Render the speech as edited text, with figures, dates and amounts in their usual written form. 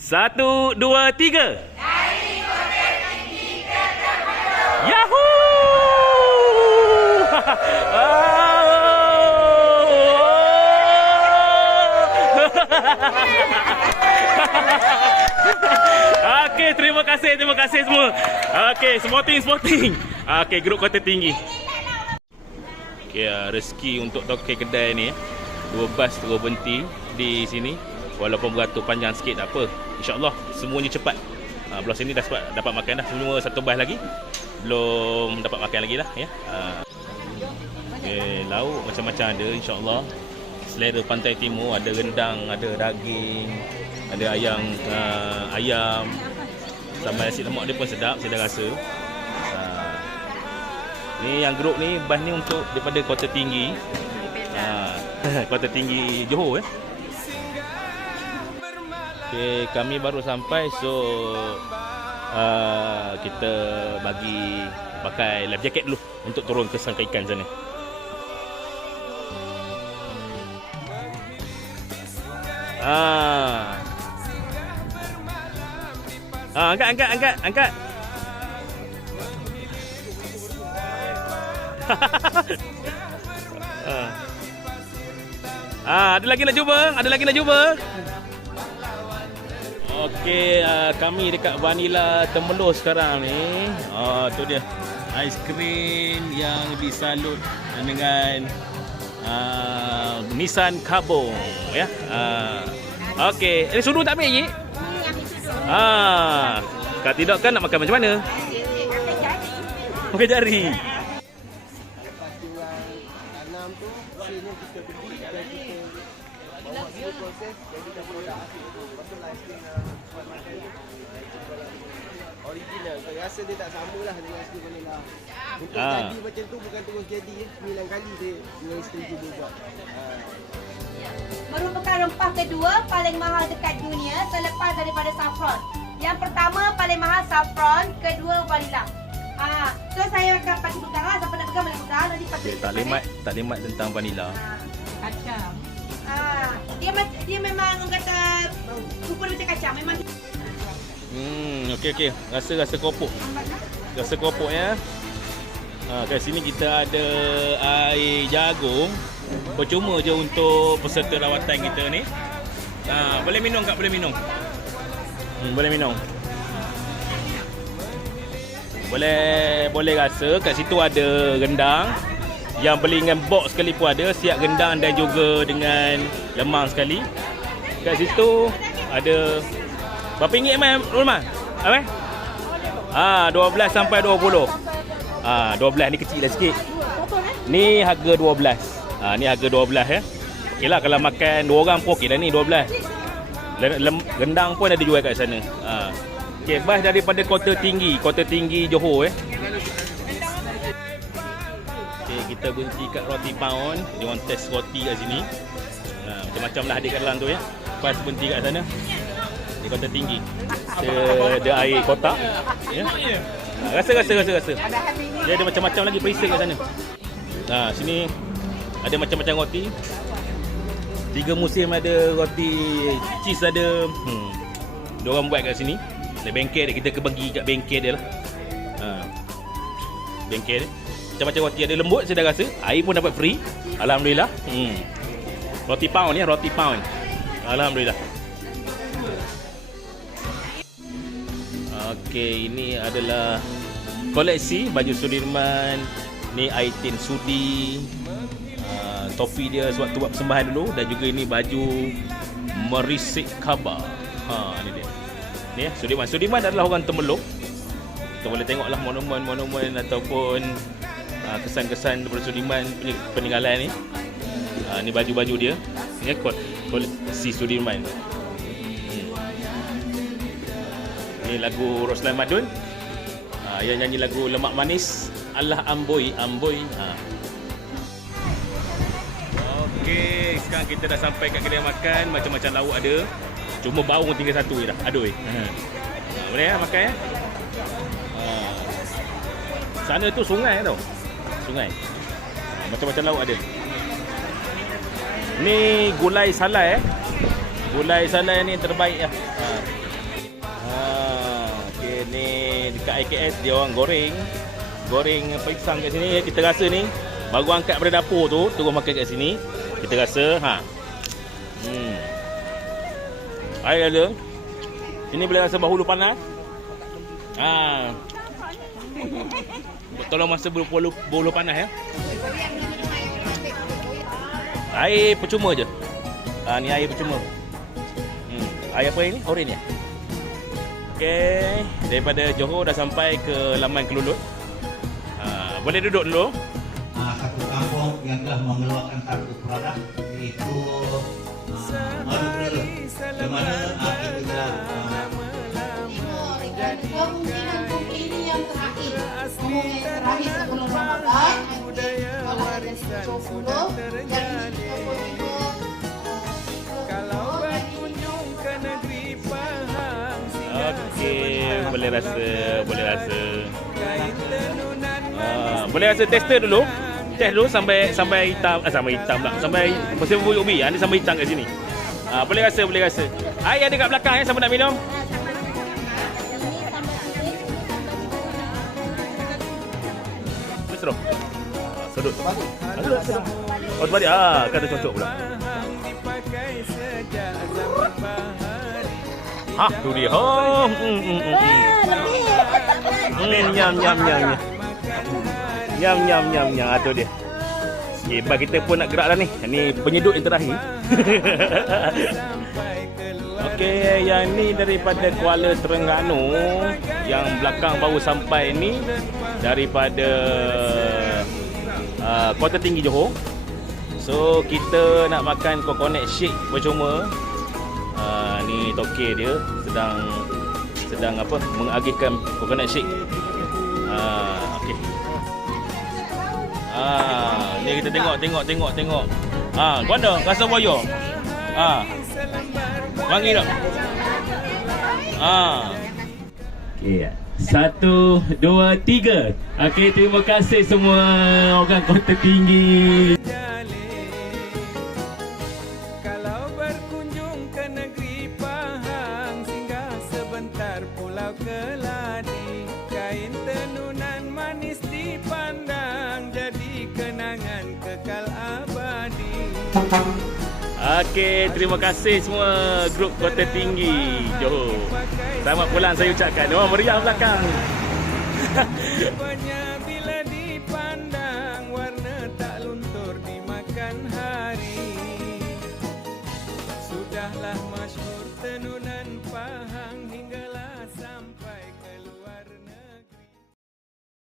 1, 2, 3. Dari Kota Tinggi ke Temerloh. Yahoo! Okey, terima kasih semua. Okey, sporting. Okey, grup Kota Tinggi. Okey, rezeki untuk tokek kedai ni. 2 bas terus berhenti di sini. Walaupun beratur panjang sikit tak apa. InsyaAllah semuanya cepat. Belah sini dah dapat makan dah. Semua 1 bas lagi. Belum dapat makan lagi lah ya. Okay, lauk macam-macam ada insyaAllah. Selera pantai timur, ada rendang, ada daging, ada ayam. Sambal nasi lemak dia pun sedap, saya dah rasa. Ni yang grup ni, bas ni untuk daripada Kota Tinggi. Kota Tinggi Johor Okay, kami baru sampai, so kita bagi pakai life jacket dulu untuk turun ke sangkar ikan sana. Angkat. Ada lagi nak cuba? Okey, kami dekat Vanilla Temerloh sekarang ni. Tu dia. Aiskrim yang disalut dengan Nissan Karbon ya. Okey, ini sudu tak ambil lagi? Kalau tidak kan nak makan macam mana? Pakai jari. Lepas diorang tanam tu, sini kita beli dan kita bawa semua proses jadikan produk akhir tu. Lepas tu live stream buat makan tu. Original, saya rasa dia tak sama lah dengan Aiskrim Vanilla. Untuk jadi macam tu bukan terus jadi. 9 kali saya stream cuba buat. Merupakan rempah kedua paling mahal dekat dunia selepas daripada saffron. Yang pertama paling mahal saffron, kedua vanila. So saya akan pasti pegang lah. Siapa nak pegang boleh pegang. Nanti patut Taklimat tentang vanila. Kacang. Dia memang orang kata rupa macam kacang. Memang Okey. Rasa keropok. Rasa keropok ya. Kat sini kita ada air jagung. Percuma je untuk peserta rawatan kita ni. Boleh minum tak? Boleh minum. Boleh minum. Boleh rasa kat situ ada rendang. Yang beli dengan box sekali pun ada, siap rendang dan juga dengan lemang sekali. Kat situ ada berapa ringgit mai Rulman? Apa? 12 sampai 20. 12 ni kecil dah sikit. Ni harga 12. Ni harga 12 ya. Okeylah kalau makan 2 orang pun okey dah ni 12. Rendang pun ada jual kat sana. Okey, bas daripada Kota Tinggi Johor Okey, kita berhenti kat Roti Pound. Dia orang test roti kat sini. Macam-macam lah adik kat dalam tu ya. Bas berhenti kat sana. Di Kota Tinggi. Ada air kotak ya. Rasa. Dia ada macam-macam lagi perisai kat sana. Sini ada macam-macam roti. 3 musim ada roti cheese ada. Diorang buat kat sini. Ada bengkel dia, kita bagi kat bengkel dia lah. Bengkel dia. Macam-macam roti ada lembut saya dah rasa. Air pun dapat free. Alhamdulillah. Roti pound ni, roti pound. Alhamdulillah. Okey, ini adalah koleksi baju Sudirman. Ni item sudi. Topi dia sewaktu buat persembahan dulu. Dan juga ini baju Merisik Khabar. Ni dia. Ni Sudirman adalah orang Temerloh. Kita boleh tengoklah monumen ataupun kesan-kesan daripada Sudirman punya peninggalan ni. Ni baju-baju dia. Ni koleksi Sudirman. Ni lagu Roslan Madun. Yang nyanyi lagu Lemak Manis, Allah Amboi. Okey, sekarang kita dah sampai kat kedai makan. Macam-macam lauk ada. Cuma bau tinggal satu je dah. Aduh. Boleh ya makan ya? Sana tu sungai tau. Sungai. Macam-macam lauk ada. Ni gulai salai Gulai salai ni terbaik lah. Ni dekat IKS dia orang goreng pisang kat sini. Kita rasa ni baru angkat daripada dapur tu, terus makan kat sini. Kita rasa air ada. Sini boleh rasa bahu lu panas. Tolong masa bulu panas ya. Air percuma je. Ni air percuma. Air apa ini? Oren ya. Okey, daripada Johor dah sampai ke Laman Kelulut. Boleh duduk dulu. Satu kampung yang telah mengeluarkan satu produk iaitu madu brother. Di mana kita telah kemungkinan ini yang terakhir. Kemungkinan yang terakhir sebelum Ramadan. Kalau ada 20 yang Okey, boleh rasa. Boleh rasa tester dulu. Test dulu sampai hitam pula. Sampai pasal bubuk ubi. Ada sampai hitam kat sini. Boleh rasa. Air ada kat belakang siapa nak minum? Terus. Sudut. Oh, terbalik. Kata cocok pula. Tu dia. Nyam. Tu dia. Bab kita pun nak gerak dah ni. Ni penyedut yang terakhir. Okey, yang ni daripada Kuala Terengganu. Yang belakang baru sampai ni daripada Kota Tinggi Johor. So kita nak makan coconut shake percuma. Ni toke dia sedang mengagihkan coconut shake. Okey. Ni kita tengok. Kuanda rasa boyo. Wangi tak? Okey. 1, 2, 3. Okey, terima kasih semua orang Kota Tinggi. Kalau berkunjung ke negeri Pahang, singgah sebentar Pulau Keladi. Kain tenunan manis dipandang, jadi kenangan kekal abadi. Okey, terima kasih semua grup Kota Tinggi Johor. Selamat pulang saya ucapkan. Meriah belakang.